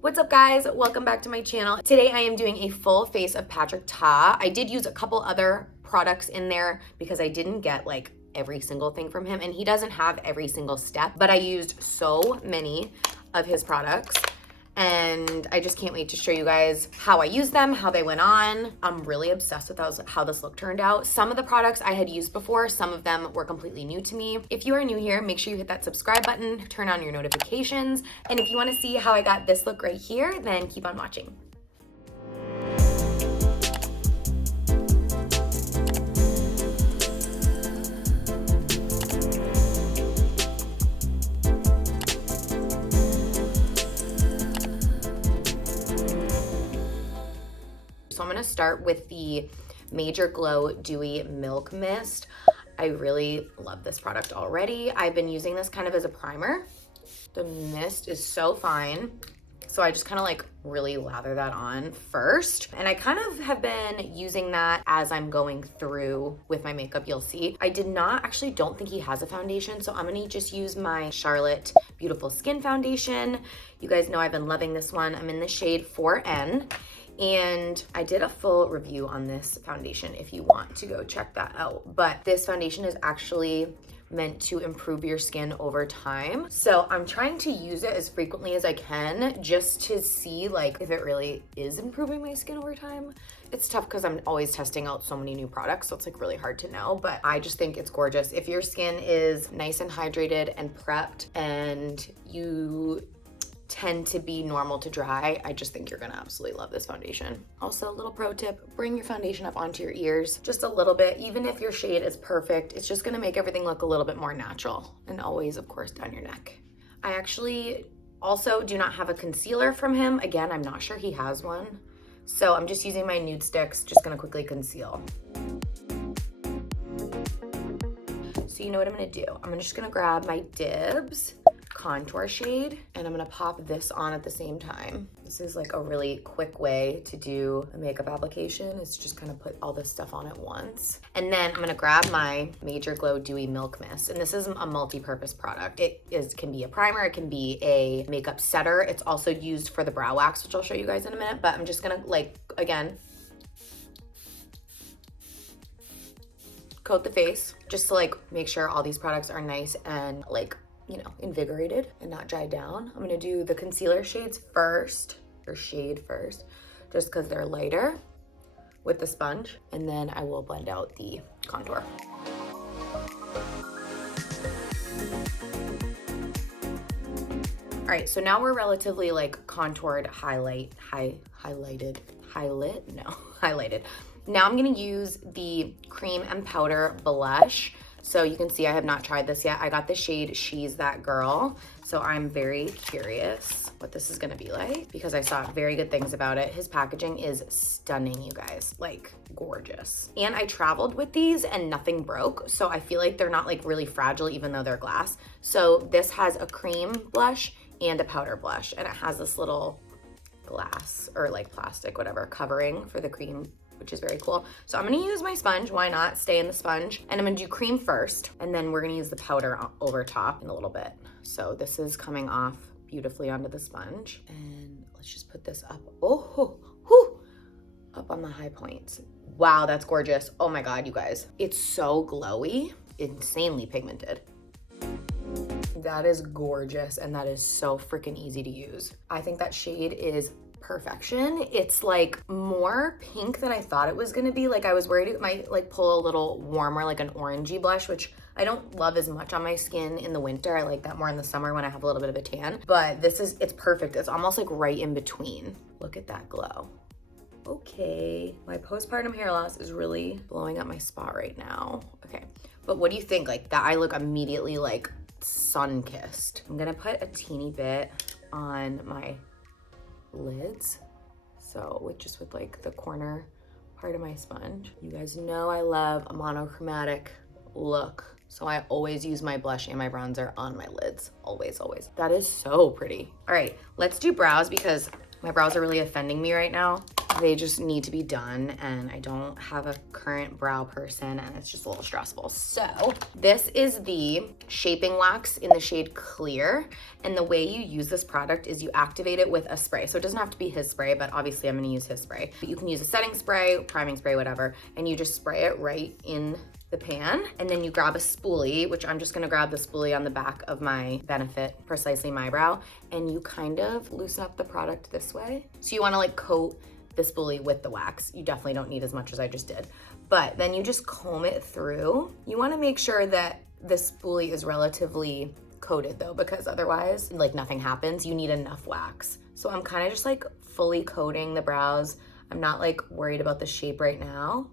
What's up guys? Welcome back to my channel. Today I am doing a full face of Patrick Ta. I did use a couple other products in there because I didn't get like every single thing from him and he doesn't have every single step, but I used so many of his products and I just can't wait to show you guys how I used them, how they went on. I'm really obsessed with how this look turned out. Some of the products I had used before, some of them were completely new to me. If you are new here, make sure you hit that subscribe button, turn on your notifications, and if you wanna see how I got this look right here, then keep on watching. So I'm gonna start with the Major Glow Dewy Milk Mist. I really love this product already. I've been using this kind of as a primer. The mist is so fine. So I just kind of like really lather that on first. And I kind of have been using that as I'm going through with my makeup, you'll see. I don't think he has a foundation. So I'm gonna just use my Charlotte Beautiful Skin Foundation. You guys know I've been loving this one. I'm in the shade 4N. And I did a full review on this foundation if you want to go check that out. But this foundation is actually meant to improve your skin over time. So I'm trying to use it as frequently as I can just to see like if it really is improving my skin over time. It's tough because I'm always testing out so many new products, so it's like really hard to know, but I just think it's gorgeous. If your skin is nice and hydrated and prepped and you tend to be normal to dry, I just think you're gonna absolutely love this foundation. Also, a little pro tip, bring your foundation up onto your ears just a little bit. Even if your shade is perfect, it's just gonna make everything look a little bit more natural. And always, of course, down your neck. I actually also do not have a concealer from him. Again, I'm not sure he has one. So I'm just using my nude sticks, just gonna quickly conceal. So you know what I'm gonna do? I'm just gonna grab my Dibs contour shade and I'm gonna pop this on at the same time. This is like a really quick way to do a makeup application. It's just kind of put all this stuff on at once. And then I'm gonna grab my Major Glow Dewy Milk Mist. And this is a multi-purpose product. Can be a primer, it can be a makeup setter. It's also used for the brow wax, which I'll show you guys in a minute, but I'm just gonna again, coat the face just to make sure all these products are nice and invigorated and not dried down. I'm gonna do the concealer shade first, just because they're lighter with the sponge, and then I will blend out the contour. All right, so now we're relatively contoured, highlighted. Now I'm gonna use the Cream and Powder Blush. So you can see I have not tried this yet. I got the shade She's That Girl. So I'm very curious what this is gonna be like because I saw very good things about it. His packaging is stunning, you guys, gorgeous. And I traveled with these and nothing broke. So I feel like they're not really fragile even though they're glass. So this has a cream blush and a powder blush and it has this little glass or plastic, whatever, covering for the cream, which is very cool. So I'm gonna use my sponge, why not? Stay in the sponge. And I'm gonna do cream first, and then we're gonna use the powder over top in a little bit. So this is coming off beautifully onto the sponge. And let's just put this up, up on the high points. Wow, that's gorgeous. Oh my God, you guys. It's so glowy, insanely pigmented. That is gorgeous, and that is so freaking easy to use. I think that shade is perfection. It's more pink than I thought it was gonna be. I was worried it might pull a little warmer, an orangey blush, which I don't love as much on my skin in the winter. I like that more in the summer when I have a little bit of a tan, but it's perfect. It's almost right in between. Look at that glow. Okay, my postpartum hair loss is really blowing up my spot right now. Okay, but what do you think? That I look immediately sun-kissed. I'm gonna put a teeny bit on my lids, so with the corner part of my sponge. You guys know I love a monochromatic look, so I always use my blush and my bronzer on my lids, always. That is so pretty. All right, let's do brows because my brows are really offending me right now. they just need to be done, and I don't have a current brow person, and it's just a little stressful. So this is the shaping wax in the shade Clear, and the way you use this product is you activate it with a spray. So it doesn't have to be his spray, but obviously I'm gonna use his spray. But you can use a setting spray, priming spray, whatever, and you just spray it right in the pan, and then you grab a spoolie, which I'm just gonna grab the spoolie on the back of my Benefit Precisely My Brow, and you kind of loosen up the product this way. So you wanna like coat the spoolie with the wax. You definitely don't need as much as I just did. But then you just comb it through. You wanna make sure that the spoolie is relatively coated though, because otherwise like nothing happens. You need enough wax. So I'm kind of just like fully coating the brows. I'm not like worried about the shape right now.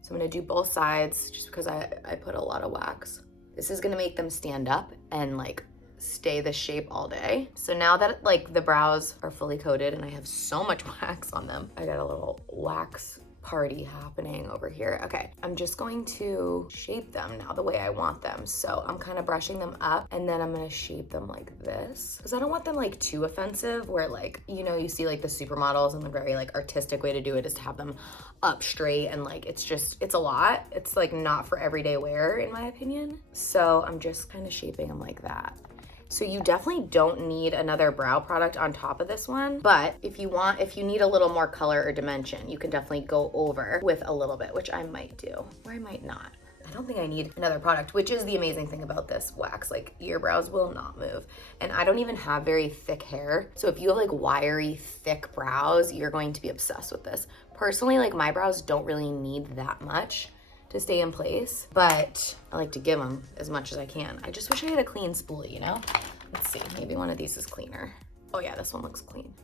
So I'm gonna do both sides just because I put a lot of wax. This is gonna make them stand up and like stay the shape all day. So now that like the brows are fully coated and I have so much wax on them, I got a little wax party happening over here. Okay, I'm just going to shape them now the way I want them. So I'm kind of brushing them up, and then I'm gonna shape them like this, because I don't want them like too offensive where like, you know, you see like the supermodels, and the very like artistic way to do it is to have them up straight, and like it's a lot. It's like not for everyday wear in my opinion. So I'm just kind of shaping them like that. So you definitely don't need another brow product on top of this one, but if you need a little more color or dimension, you can definitely go over with a little bit, which I might do, or I might not. I don't think I need another product, which is the amazing thing about this wax. Like your brows will not move. And I don't even have very thick hair. So if you have like wiry, thick brows, you're going to be obsessed with this. Personally, like my brows don't really need that much to stay in place, but I like to give them as much as I can. I just wish I had a clean spoolie, you know? Let's see, maybe one of these is cleaner. Oh yeah, this one looks clean.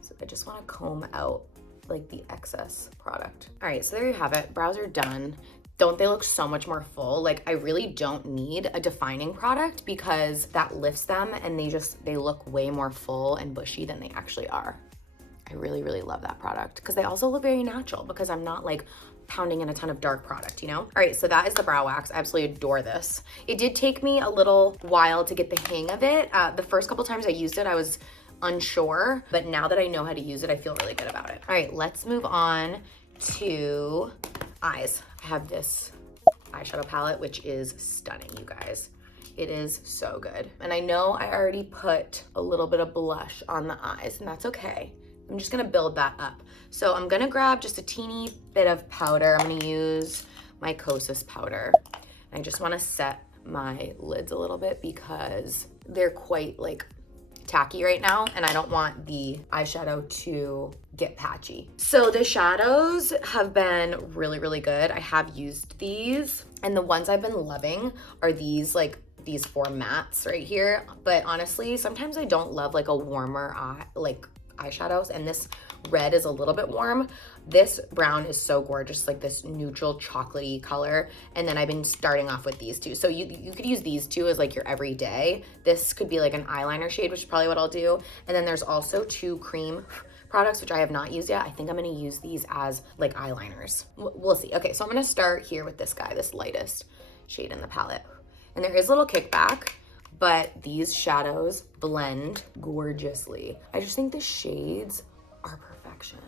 So I just wanna comb out like the excess product. All right, so there you have it. Brows are done. Don't they look so much more full? Like I really don't need a defining product because that lifts them and they look way more full and bushy than they actually are. I really, really love that product because they also look very natural because I'm not like pounding in a ton of dark product, you know? All right, so that is the brow wax. I absolutely adore this. It did take me a little while to get the hang of it. The first couple times I used it, I was unsure, but now that I know how to use it, I feel really good about it. All right, let's move on to eyes. I have this eyeshadow palette, which is stunning, you guys. It is so good. And I know I already put a little bit of blush on the eyes, and that's okay. I'm just gonna build that up. So I'm gonna grab just a teeny bit of powder. I'm gonna use my Kosas powder. And I just wanna set my lids a little bit because they're quite like tacky right now, and I don't want the eyeshadow to get patchy. So the shadows have been really, really good. I have used these, and the ones I've been loving are these these 4 mattes right here. But honestly, sometimes I don't love like a warmer eye, like eyeshadows, and this red is a little bit warm. This brown is so gorgeous, like this neutral chocolatey color. And then I've been starting off with these two. So you could use these two as like your everyday. This could be like an eyeliner shade, which is probably what I'll do. And then there's also 2 cream products, which I have not used yet. I think I'm gonna use these as like eyeliners. We'll see. Okay, so I'm gonna start here with this guy, this lightest shade in the palette. And there is a little kickback, but these shadows blend gorgeously. I just think the shades are perfection.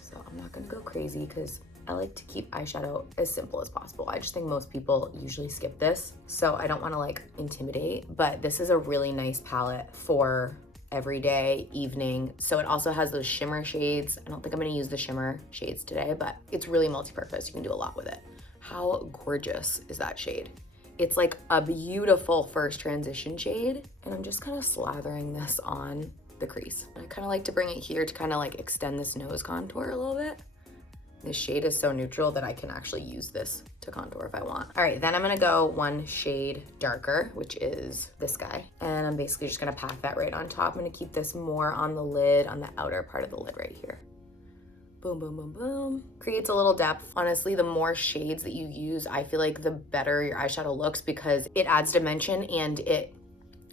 So I'm not gonna go crazy because I like to keep eyeshadow as simple as possible. I just think most people usually skip this, so I don't wanna like intimidate, but this is a really nice palette for everyday, evening. So it also has those shimmer shades. I don't think I'm gonna use the shimmer shades today, but it's really multi-purpose. You can do a lot with it. How gorgeous is that shade? It's like a beautiful first transition shade, and I'm just kind of slathering this on the crease. I kind of like to bring it here to kind of like extend this nose contour a little bit. This shade is so neutral that I can actually use this to contour if I want. All right, then I'm gonna go 1 shade darker, which is this guy. And I'm basically just gonna pack that right on top. I'm gonna keep this more on the lid, on the outer part of the lid right here. Boom, boom, boom, boom. Creates a little depth. Honestly, the more shades that you use, I feel like the better your eyeshadow looks because it adds dimension and it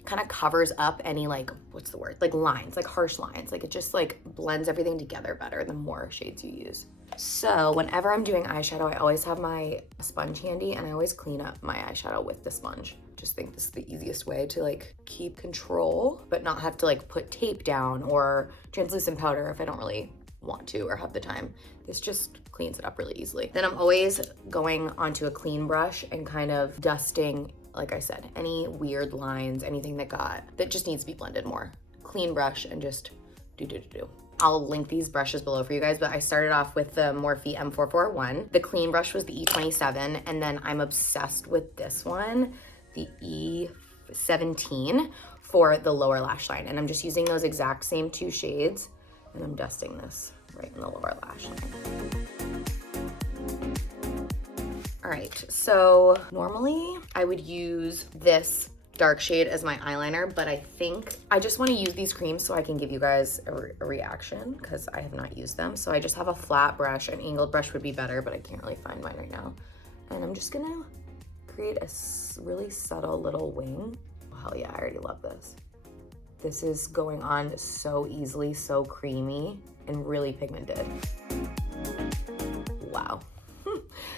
kind of covers up any like, what's the word? Like lines, like harsh lines. Like it just like blends everything together better the more shades you use. So whenever I'm doing eyeshadow, I always have my sponge handy and I always clean up my eyeshadow with the sponge. Just think this is the easiest way to like keep control, but not have to like put tape down or translucent powder if I don't really want to or have the time. This just cleans it up really easily. Then I'm always going onto a clean brush and kind of dusting, like I said, any weird lines, anything that just needs to be blended more. Clean brush and just do. I'll link these brushes below for you guys, but I started off with the Morphe M441. The clean brush was the E27, and then I'm obsessed with this one, the E17 for the lower lash line. And I'm just using those exact same 2 shades, and I'm dusting this right in the lower lash line. All right, so normally I would use this dark shade as my eyeliner, but I think I just want to use these creams so I can give you guys a reaction because I have not used them. So I just have a flat brush. An angled brush would be better, but I can't really find mine right now. And I'm just gonna create a really subtle little wing. Oh, hell yeah, I already love this. This is going on so easily, so creamy and really pigmented. Wow.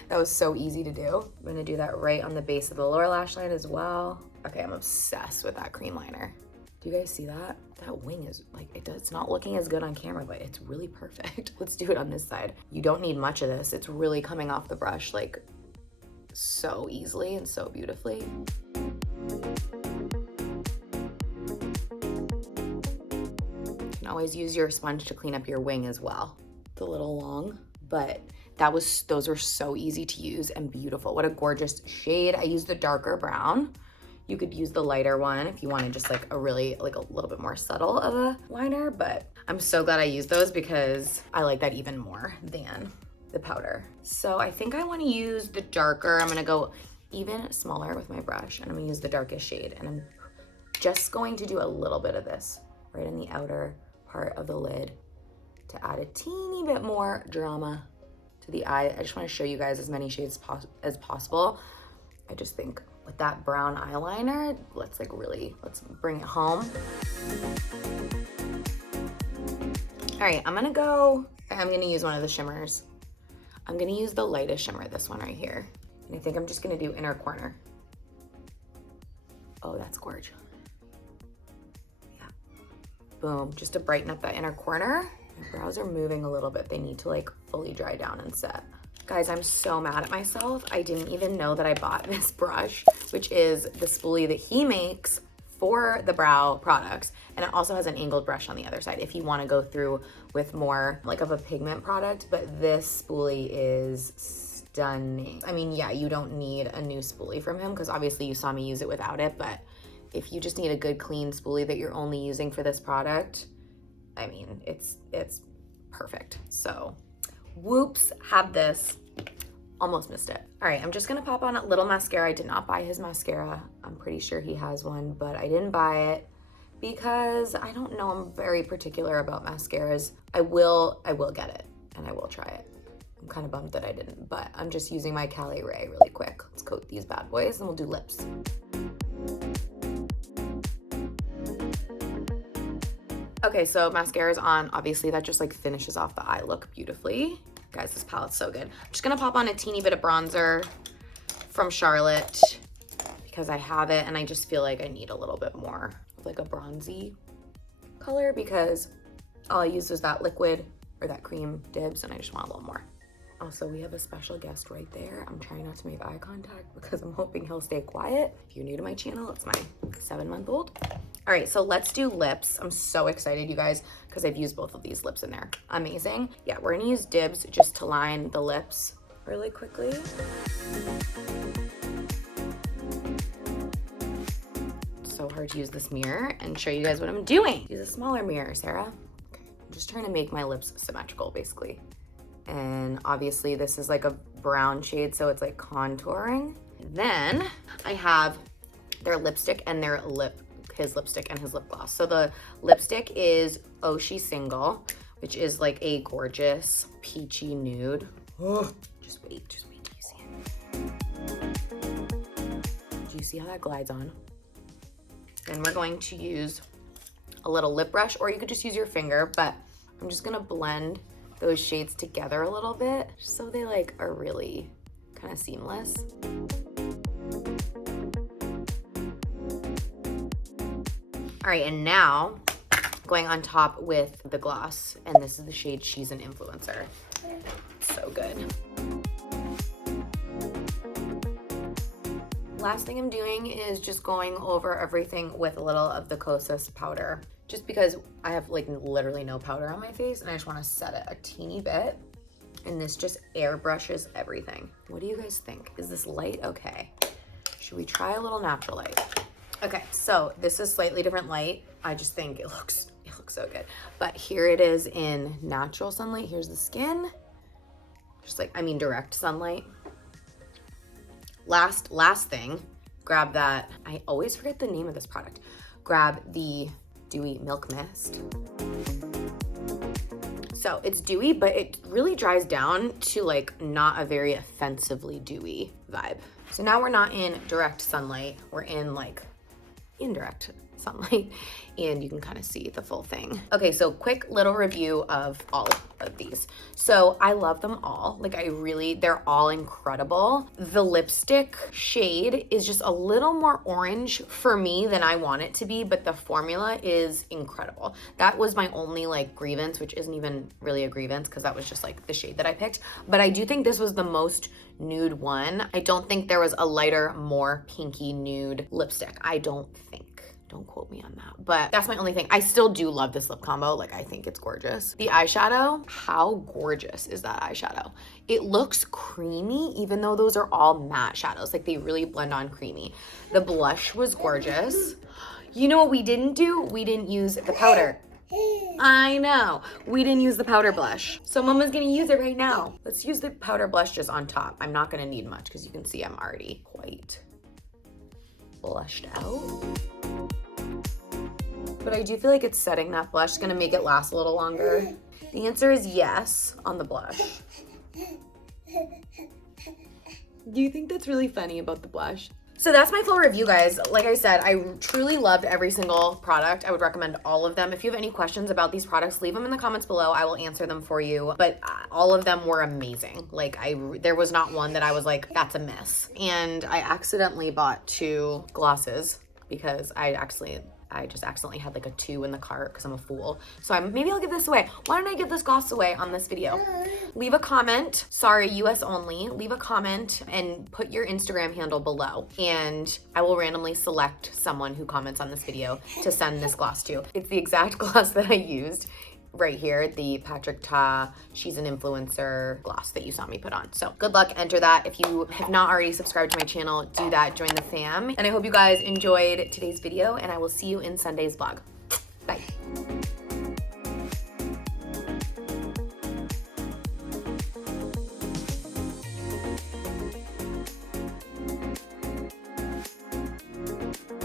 That was so easy to do. I'm gonna do that right on the base of the lower lash line as well. Okay, I'm obsessed with that cream liner. Do you guys see that? That wing is like, it's not looking as good on camera, but it's really perfect. Let's do it on this side. You don't need much of this. It's really coming off the brush like so easily and so beautifully. You can always use your sponge to clean up your wing as well. It's a little long, but those were so easy to use and beautiful. What a gorgeous shade. I used the darker brown. You could use the lighter one if you wanted just like a little bit more subtle of a liner, but I'm so glad I used those because I like that even more than the powder. So I think I want to use the darker. I'm gonna go even smaller with my brush and I'm gonna use the darkest shade, and I'm just going to do a little bit of this right in the outer part of the lid to add a teeny bit more drama to the eye. I just want to show you guys as many shades as possible. I just think with that brown eyeliner, let's bring it home. All right, I'm gonna use one of the shimmers. I'm gonna use the lightest shimmer, this one right here. And I think I'm just gonna do inner corner. Oh, that's gorgeous. Yeah, boom, just to brighten up that inner corner. My brows are moving a little bit. They need to like fully dry down and set. Guys, I'm so mad at myself. I didn't even know that I bought this brush, which is the spoolie that he makes for the brow products. And it also has an angled brush on the other side if you want to go through with more like of a pigment product. But this spoolie is stunning. I mean, yeah, you don't need a new spoolie from him because obviously you saw me use it without it. But if you just need a good clean spoolie that you're only using for this product, I mean, it's perfect. So whoops, have this. Almost missed it. All right, I'm just gonna pop on a little mascara. I did not buy his mascara. I'm pretty sure he has one, but I didn't buy it because I don't know, I'm very particular about mascaras. I will get it and I will try it. I'm kind of bummed that I didn't, but I'm just using my Cali Ray really quick. Let's coat these bad boys and we'll do lips. Okay, so mascara's on. Obviously that just like finishes off the eye look beautifully. Guys, this palette's so good. I'm just gonna pop on a teeny bit of bronzer from Charlotte because I have it and I just feel like I need a little bit more of like a bronzy color because all I used was that liquid or that cream dibs and I just want a little more. Also, we have a special guest right there. I'm trying not to make eye contact because I'm hoping he'll stay quiet. If you're new to my channel, it's my 7-month-old. All right, so let's do lips. I'm so excited, you guys, because I've used both of these lips in there. Amazing. Yeah, we're gonna use dibs just to line the lips really quickly. It's so hard to use this mirror and show you guys what I'm doing. Use a smaller mirror, Sarah. Okay, I'm just trying to make my lips symmetrical, basically. And obviously this is like a brown shade, so it's like contouring. Then I have their lipstick and his lipstick and his lip gloss. So the lipstick is Oshi Single, which is like a gorgeous peachy nude. Oh, just wait till you see it. Do you see how that glides on? Then we're going to use a little lip brush, or you could just use your finger, but I'm just gonna blend those shades together a little bit just so they like are really kind of seamless. All right, and now going on top with the gloss, and this is the shade She's an Influencer. So good. Last thing I'm doing is just going over everything with a little of the Kosas powder, just because I have like literally no powder on my face and I just want to set it a teeny bit. And this just airbrushes everything. What do you guys think? Is this light okay? Should we try a little natural light? Okay, so this is slightly different light. I just think it looks so good. But here it is in natural sunlight. Here's the skin. Just like, I mean, direct sunlight. Last thing, grab that. I always forget the name of this product. Grab the Dewy Milk Mist. So it's dewy, but it really dries down to like not a very offensively dewy vibe. So now we're not in direct sunlight, we're in like indirect sunlight, and you can kind of see the full thing. Okay, so quick little review of all of these. So I love them all. Like they're all incredible. The lipstick shade is just a little more orange for me than I want it to be, but the formula is incredible. That was my only like grievance, which isn't even really a grievance because that was just like the shade that I picked. But I do think this was the most nude one. I don't think there was a lighter, more pinky nude lipstick. I don't think. Don't quote me on that, but that's my only thing. I still do love this lip combo. Like, I think it's gorgeous. The eyeshadow, how gorgeous is that eyeshadow? It looks creamy, even though those are all matte shadows. Like, they really blend on creamy. The blush was gorgeous. You know what we didn't do? We didn't use the powder. I know. We didn't use the powder blush. So Mama's gonna use it right now. Let's use the powder blush just on top. I'm not gonna need much because you can see I'm already quite blushed out. But I do feel like it's setting that blush is gonna make it last a little longer. The answer is yes on the blush. Do you think that's really funny about the blush? So that's my full review, guys. Like I said, I truly loved every single product. I would recommend all of them. If you have any questions about these products, leave them in the comments below. I will answer them for you. But all of them were amazing. Like there was not one that I was like, that's a miss. And I accidentally bought 2 glosses because I just accidentally had like a 2 in the cart because I'm a fool. So maybe I'll give this away. Why don't I give this gloss away on this video? Leave a comment. Sorry, US only. Leave a comment and put your Instagram handle below. And I will randomly select someone who comments on this video to send this gloss to. It's the exact gloss that I used right here, the Patrick Ta She's an Influencer gloss that you saw me put on. So good luck, enter that. If you have not already subscribed to my channel, do that, join the fam. And I hope you guys enjoyed today's video, and I will see you in Sunday's vlog.